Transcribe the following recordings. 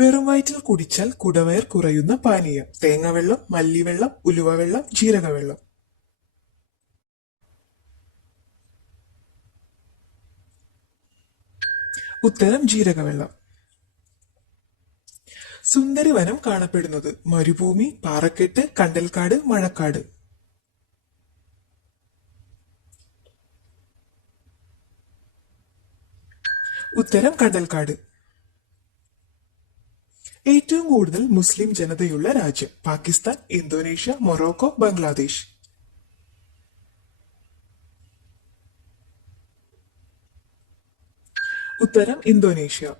വെറും വയറ്റിൽ കുടിച്ചാൽ കുടവയർ കുറയുന്ന പാനീയം. തേങ്ങാവെള്ളം, മല്ലിവെള്ളം, ഉലുവവെള്ളം, ജീരകവെള്ളം. ഉത്തരം ജീരകവെള്ളം. സുന്ദരിവനം കാണപ്പെടുന്നത് മരുഭൂമി, പാറക്കെട്ട്, കണ്ടൽക്കാട്, മഴക്കാട്. ഉത്തരം കണ്ടൽക്കാട്. ഏറ്റവും കൂടുതൽ മുസ്ലിം ജനതയുള്ള രാജ്യം പാകിസ്ഥാൻ, ഇന്തോനേഷ്യ, മൊറോക്കോ, ബംഗ്ലാദേശ്. ഉത്തരം ഇന്തോനേഷ്യ.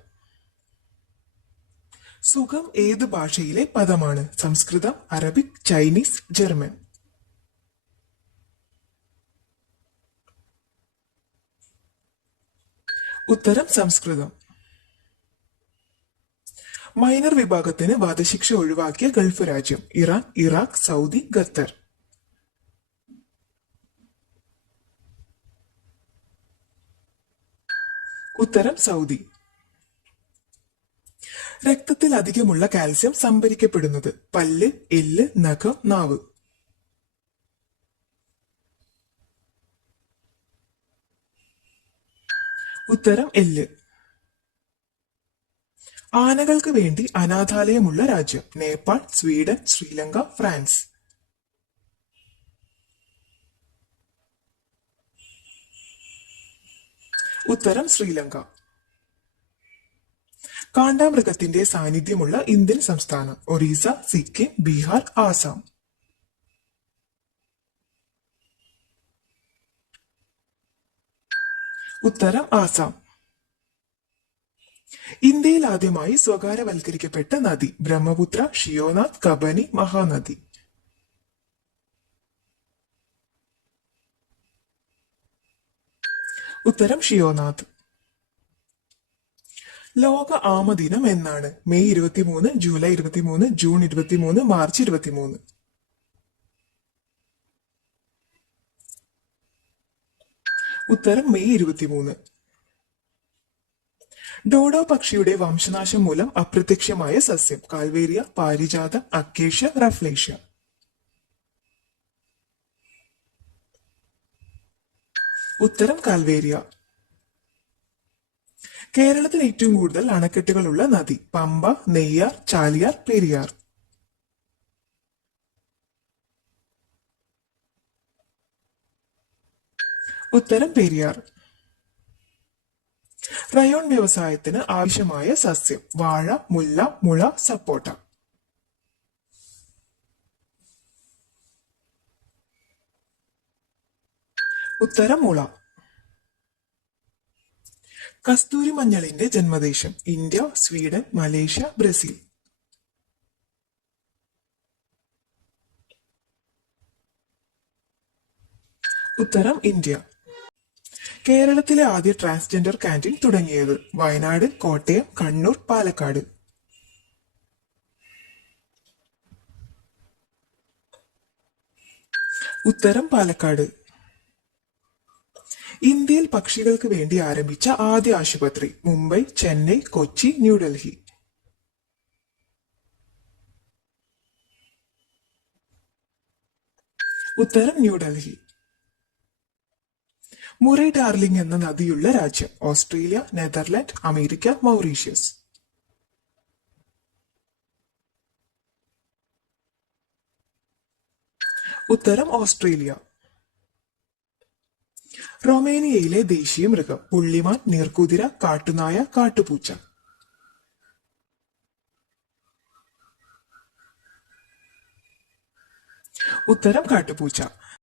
സുഖം ഏത് ഭാഷയിലെ പദമാണ്? സംസ്കൃതം, അറബിക്, ചൈനീസ്, ജർമ്മൻ. ഉത്തരം സംസ്കൃതം. മൈനർ വിഭാഗത്തിന് വധശിക്ഷ ഒഴിവാക്കിയ ഗൾഫ് രാജ്യം ഇറാൻ, ഇറാഖ്, സൗദി, ഖത്തർ. ഉത്തരം സൗദി. രക്തത്തിൽ അധികമുള്ള കാൽസ്യം സംഭരിക്കപ്പെടുന്നത് പല്ല്, എല്ല്, നഖം, നാവ്. ഉത്തരം എല്ല്. ആനകൾക്ക് വേണ്ടി അനാഥാലയമുള്ള രാജ്യം നേപ്പാൾ, സ്വീഡൻ, ശ്രീലങ്ക, ഫ്രാൻസ്. ഉത്തരം ശ്രീലങ്ക. കാണ്ടാമൃഗത്തിന്റെ സാന്നിധ്യമുള്ള ഇന്ത്യൻ സംസ്ഥാനം ഒറീസ, സിക്കിം, ബീഹാർ, ആസാം. ഉത്തരം ആസാം. ഇന്ത്യയിൽ ആദ്യമായി സ്വകാര്യവൽക്കരിക്കപ്പെട്ട നദി ബ്രഹ്മപുത്ര, ഷിയോനാഥ്, കബനി, മഹാനദി. ഉത്തരം ഷിയോനാഥ്. ലോക ആമ ദിനം എന്നാണ്? May 23, July 23, June 23, March 23. ഉത്തരം മെയ് 23. ഡോഡോ പക്ഷിയുടെ വംശനാശം മൂലം അപ്രത്യക്ഷമായ സസ്യം കാൽവേരിയ, പാരിജാതം, അക്കേഷ്യ, റഫ്ലേഷ്യ. ഉത്തരം കാൽവേരിയ. കേരളത്തിൽ ഏറ്റവും കൂടുതൽ അണക്കെട്ടുകളുള്ള നദി പമ്പ, നെയ്യാർ, ചാലിയാർ, പെരിയാർ. ഉത്തരം പെരിയാർ. റയോൺ വ്യവസായത്തിന് ആവശ്യമായ സസ്യം വാഴ, മുല്ല, മുള, സപ്പോട്ട. ഉത്തരം മുള. കസ്തൂരി മഞ്ഞളിന്റെ ജന്മദേശം ഇന്ത്യ, സ്വീഡൻ, മലേഷ്യ, ബ്രസീൽ. ഉത്തരം ഇന്ത്യ. കേരളത്തിലെ ആദ്യ ട്രാൻസ്ജെൻഡർ ക്യാൻറ്റീൻ തുടങ്ങിയത് വയനാട്, കോട്ടയം, കണ്ണൂർ, പാലക്കാട്. ഉത്തരം പാലക്കാട്. ഇന്ത്യയിൽ പക്ഷികൾക്ക് വേണ്ടി ആരംഭിച്ച ആദ്യ ആശുപത്രി മുംബൈ, ചെന്നൈ, കൊച്ചി, ന്യൂഡൽഹി. ഉത്തരം ന്യൂഡൽഹി. മുറേ ഡാർലിംഗ് എന്ന നദിയുള്ള രാജ്യം ഓസ്ട്രേലിയ, നെതർലാൻഡ്, അമേരിക്ക, മൗറീഷ്യസ്. ഉത്തരം ഓസ്ട്രേലിയ. റൊമേനിയയിലെ ദേശീയ മൃഗം പുള്ളിമാൻ, നീർക്കുതിര, കാട്ടുനായ, കാട്ടുപൂച്ച. ഉത്തരം കാട്ടുപൂച്ച.